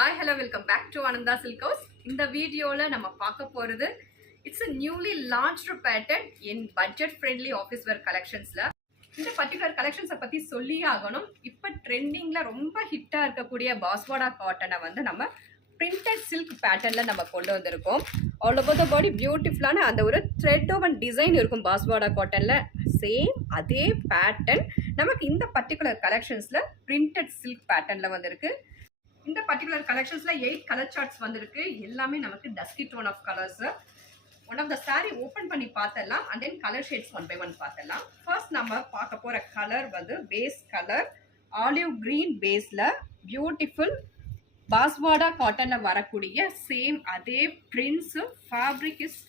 Hi, hello, welcome back to Ananda Silk House. இந்த வீடியோல நம்ம பார்க்க போறது it's a newly launched pattern in budget friendly office wear collectionsல. இந்த பர்టిక్యులர் கலெக்ஷன்ஸை பத்தி சொல்லியே ஆகணும். இப்போ ட்ரெண்டிங்ல ரொம்ப ஹிட்டா இருக்கக்கூடிய பாஸ்வாடா காட்டனை வந்து நம்ம பிரிண்டட் சில்க் பேட்டர்ன்ல நம்ம கொண்டு வந்திருக்கோம். ஆல் ஓவர் த பாடி பியூட்டிஃபுல்லான அந்த ஒரு த்ரெட் ஓவன் டிசைன் இருக்கும் பாஸ்வாடா காட்டன்ல. சேம் அதே பேட்டர்ன் நமக்கு இந்த பர்టిక్యులர் கலெக்ஷன்ஸ்ல பிரிண்டட் சில்க் பேட்டர்ன்ல வந்திருக்கு. இந்த பர்టిక్యులர் கலெக்ஷன்ஸ்ல 8 கலர் சார்ட்ஸ் வந்திருக்கு. எல்லாமே நமக்கு dusky tone of colours. One of the sari open பண்ணி பார்த்தலாம் and then colour shades one by one பார்த்தலாம். ஃபர்ஸ்ட் நம்ம பார்க்க போற கலர் வந்து பேஸ் கலர் ஆலிவ் கிரீன் பேஸ்ல பியூட்டிஃபுல் பாஸ்வாடா காட்டன்ல வரக்கூடிய சேம் அதே prints. Fabric is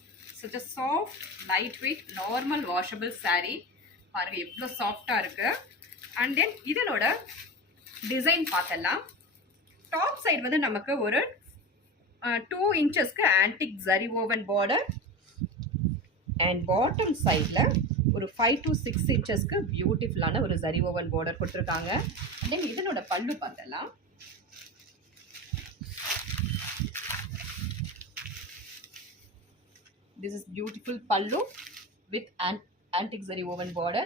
such a soft light weight normal washable saree. பாருங்க எவ்வளோ சாஃப்டா இருக்கு. அண்ட் தென் இதனோட டிசைன் பார்த்தலாம். டாப் சைடு வந்து நமக்கு ஒரு 2 இன்ச்சஸ்க்கு antique zari woven border and bottom சைடில் ஒரு 5 to 6 இன்ச்சஸ்க்கு பியூட்டிஃபுல்லான ஒரு ஜரி ஓவன் பார்டர் கொடுத்துருக்காங்க. தென் இதனோட பல்லு பார்த்தலாம். This is beautiful pallu with an antique zari woven border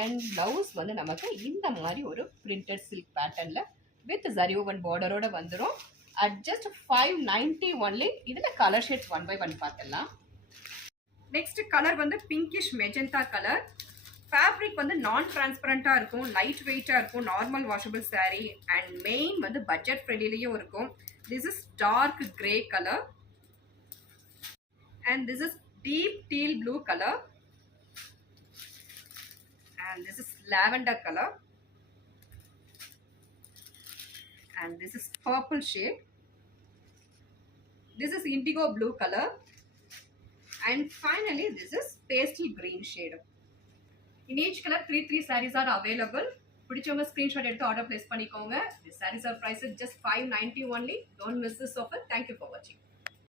and blouse வந்து நமக்கு இந்த மாதிரி ஒரு printed silk patternல with zari woven border ஓட வந்துரும். At just 590 only. இதுல color shades one by one பார்த்தலாம். Next color வந்து pinkish magenta color. Fabric வந்து non transparent-ஆ இருக்கும், light weight-ஆ இருக்கும், normal washable saree and main வந்து budget friendly-லியும் இருக்கும். This is dark grey color. And this is deep teal blue color and this is lavender color and this is purple shade. This is indigo blue color and finally this is pastel green shade. In each color 3 sarees are available. பிடிச்சவங்க screenshot எடுத்து order place பண்ணிக்கோங்க. This sarees are priced just 590 only. Don't miss this offer. Thank you for watching.